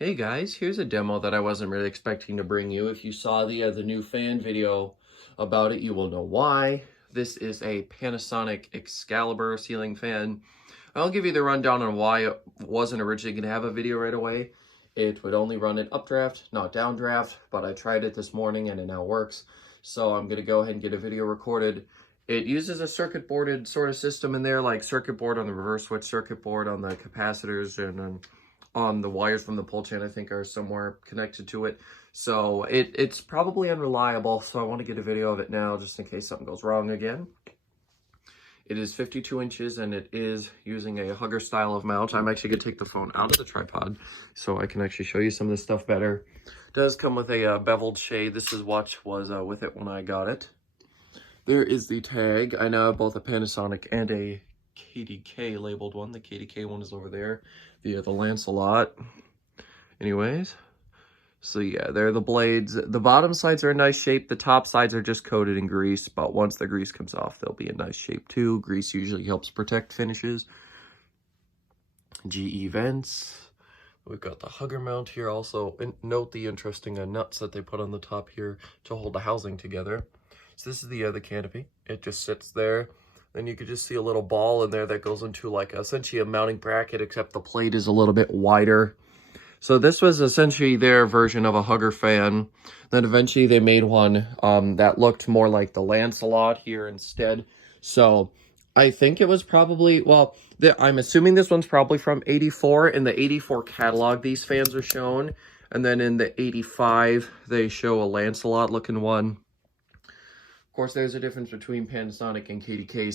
Hey guys, here's a demo that I wasn't really expecting to bring you. If you saw the new fan video about it, you will know why. This is a Panasonic Excalibur ceiling fan. I'll give you the rundown on why it wasn't originally going to have a video right away. It would only run in updraft, not downdraft, but I tried it this morning and it now works. So I'm going to go ahead and get a video recorded. It uses a circuit boarded sort of system in there, like circuit board on the reverse switch, circuit board on the capacitors, and on the wires from the pull chain, I think, are somewhere connected to it. So it's probably unreliable, so I want to get a video of it now just in case something goes wrong again. It is 52 inches and it is using a hugger style of mount. I'm actually going to take the phone out of the tripod so I can actually show you some of this stuff better. It does come with a beveled shade. This is what was with it when I got it. There is the tag. I now have both a Panasonic and a KDK labeled one. The KDK one is over there via the Lancelot. Anyways, so yeah, there are the blades. The bottom sides are a nice shape. The top sides are just coated in grease, but once the grease comes off, they'll be a nice shape too. Grease usually helps protect finishes. GE vents. We've got the hugger mount here also. And note the interesting nuts that they put on the top here to hold the housing together. So this is the canopy. It just sits there. Then you could just see a little ball in there that goes into like essentially a mounting bracket, except the plate is a little bit wider. So this was essentially their version of a hugger fan. Then eventually they made one that looked more like the Lancelot here instead. So I think it was probably, well, I'm assuming this one's probably from 84. In the 84 catalog, these fans are shown. And then in the 85, they show a Lancelot looking one. Of course, there's a difference between Panasonic and KDK,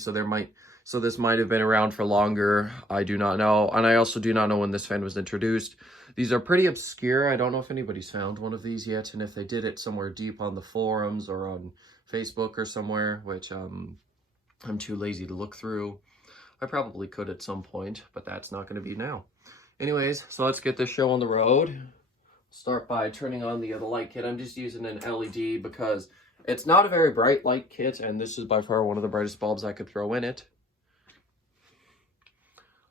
so this might have been around for longer. I do not know, and I also do not know when this fan was introduced. These are pretty obscure. I don't know if anybody's found one of these yet, and if they did it somewhere deep on the forums or on Facebook or somewhere, which I'm too lazy to look through. I probably could at some point, but that's not going to be now. Anyways, so let's get this show on the road. Start by turning on the light kit. I'm just using an LED because it's not a very bright light kit, and this is by far one of the brightest bulbs I could throw in it.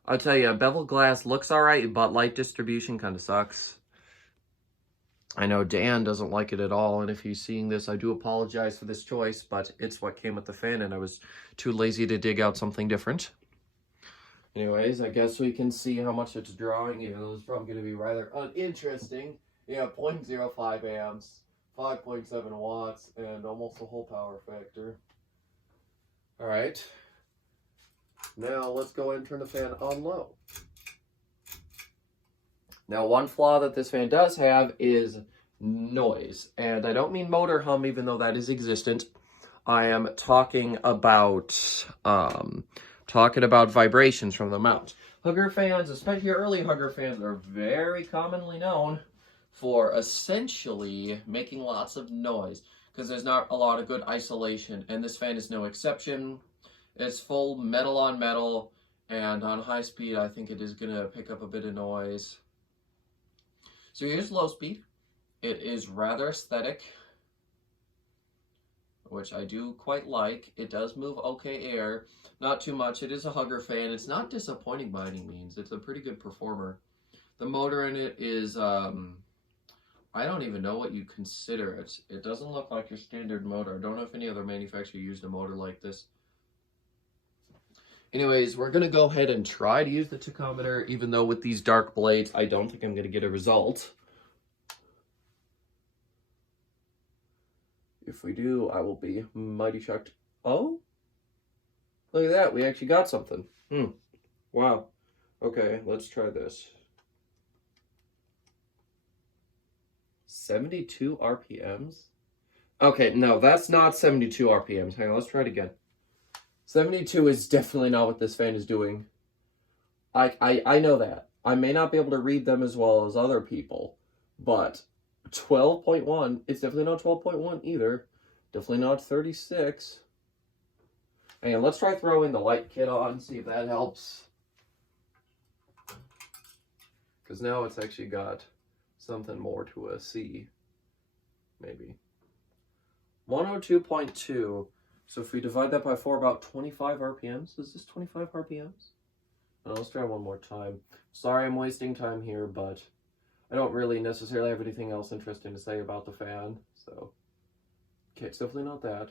I'll tell you, bevel glass looks alright, but light distribution kind of sucks. I know Dan doesn't like it at all, and if he's seeing this, I do apologize for this choice, but it's what came with the fan, and I was too lazy to dig out something different. Anyways, I guess we can see how much it's drawing. Yeah, this is probably going to be rather uninteresting. Yeah, 0.05 amps. 5.7 watts, and almost the whole power factor. Alright. Now let's go ahead and turn the fan on low. Now one flaw that this fan does have is noise. And I don't mean motor hum, even though that is existent. I am talking about vibrations from the mount. Hugger fans, especially early hugger fans, are very commonly known for essentially making lots of noise because there's not a lot of good isolation, and this fan is no exception. It's full metal on metal, and on high speed I think it is going to pick up a bit of noise. So here's low speed. It is rather aesthetic, which I do quite like. It does move okay air, not too much. It is a hugger fan. It's not disappointing by any means. It's a pretty good performer. The motor in it is I don't even know what you consider it. It doesn't look like your standard motor. I don't know if any other manufacturer used a motor like this. Anyways, we're going to go ahead and try to use the tachometer, even though with these dark blades, I don't think I'm going to get a result. If we do, I will be mighty shocked. Oh? Look at that. We actually got something. Wow. Okay, let's try this. 72 RPMs? Okay, no, that's not 72 RPMs. Hang on, let's try it again. 72 is definitely not what this fan is doing. I know that. I may not be able to read them as well as other people, but 12.1, it's definitely not 12.1 either. Definitely not 36. Hang on, let's try throwing the light kit on, see if that helps. Because now it's actually got something more to a C, maybe. 102.2. So if we divide that by 4, about 25 RPMs. Is this 25 RPMs? Let's try one more time. Sorry I'm wasting time here, but I don't really necessarily have anything else interesting to say about the fan, so okay, it's definitely not that.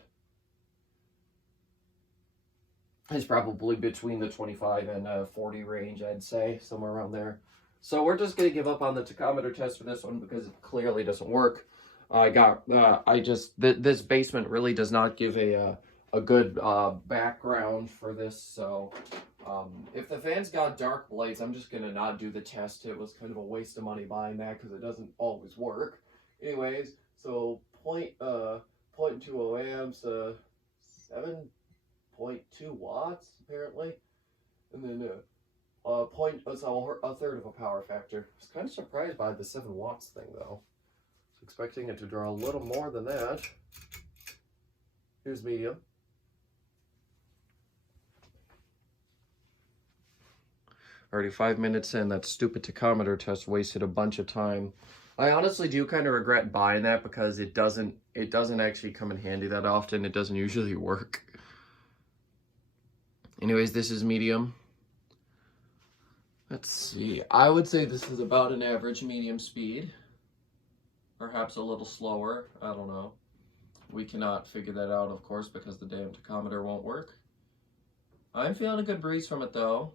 It's probably between the 25 and 40 range, I'd say, somewhere around there. So we're just gonna give up on the tachometer test for this one because it clearly doesn't work. This basement really does not give a good background for this, so if the fan's got dark blades, I'm just gonna not do the test. It was kind of a waste of money buying that because it doesn't always work. Anyways, so 0.20 amps, 7.2 watts apparently, and then so a third of a power factor. I was kind of surprised by the 7 watts thing though. I was expecting it to draw a little more than that. Here's medium. Already 5 minutes in, that stupid tachometer test wasted a bunch of time. I honestly do kind of regret buying that because it doesn't actually come in handy that often. It doesn't usually work. Anyways, this is medium. Let's see. I would say this is about an average medium speed. Perhaps a little slower. I don't know. We cannot figure that out, of course, because the damn tachometer won't work. I'm feeling a good breeze from it, though.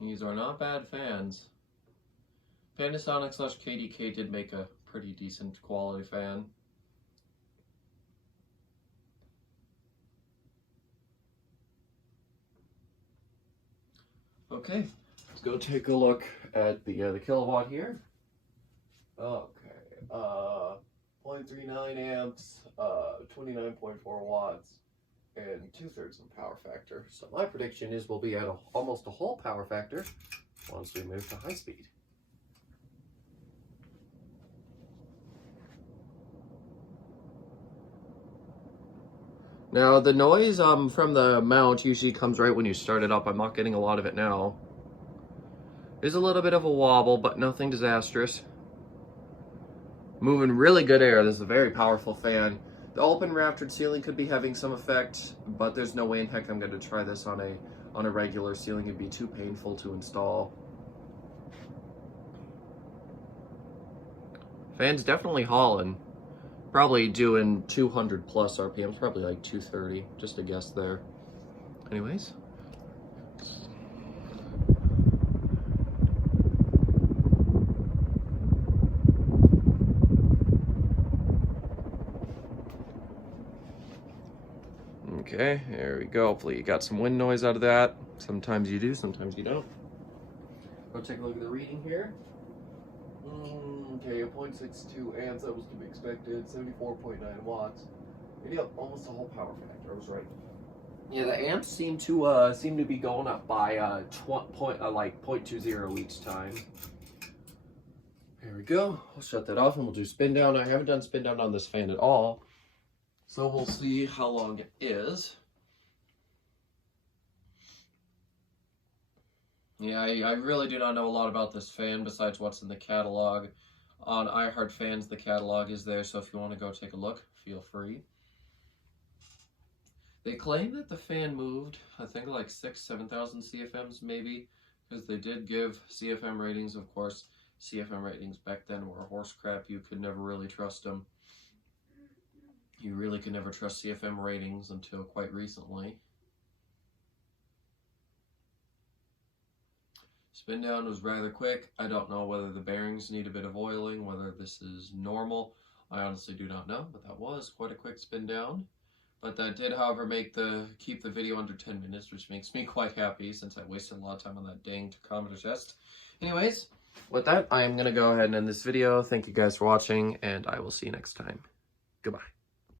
These are not bad fans. Panasonic / KDK did make a pretty decent quality fan. Okay, let's go take a look at the kilowatt here. Okay, 0.39 amps, 29.4 watts, and 2/3 of power factor. So my prediction is we'll be at almost a whole power factor once we move to high speed. Now the noise from the mount usually comes right when you start it up. I'm not getting a lot of it now. There's a little bit of a wobble, but nothing disastrous. Moving really good air. This is a very powerful fan. The open raftered ceiling could be having some effect, but there's no way in heck I'm going to try this on a regular ceiling. It'd be too painful to install. Fan's definitely hauling. Probably doing 200 plus RPMs, probably like 230, just a guess there. Anyways. Okay, there we go. Hopefully you got some wind noise out of that. Sometimes you do, sometimes you don't. Go take a look at the reading here. Okay, 0.62 amps, that was to be expected. 74.9 watts. Yep, almost a whole power factor. I was right. Yeah, the amps seem to be going up by like 0.20 each time. There we go. We'll shut that off and we'll do spin down. I haven't done spin down on this fan at all, so we'll see how long it is. Yeah, I really do not know a lot about this fan besides what's in the catalog. On iHeart Fans, the catalog is there, so if you want to go take a look, feel free. They claim that the fan moved, I think like 7,000 CFMs maybe, because they did give CFM ratings. Of course, CFM ratings back then were horse crap. You could never really trust them. You really could never trust CFM ratings until quite recently. Spin down was rather quick. I don't know whether the bearings need a bit of oiling, whether this is normal. I honestly do not know, but that was quite a quick spin down. But that did, however, keep the video under 10 minutes, which makes me quite happy since I wasted a lot of time on that dang tachometer test. Anyways, with that, I am going to go ahead and end this video. Thank you guys for watching, and I will see you next time. Goodbye.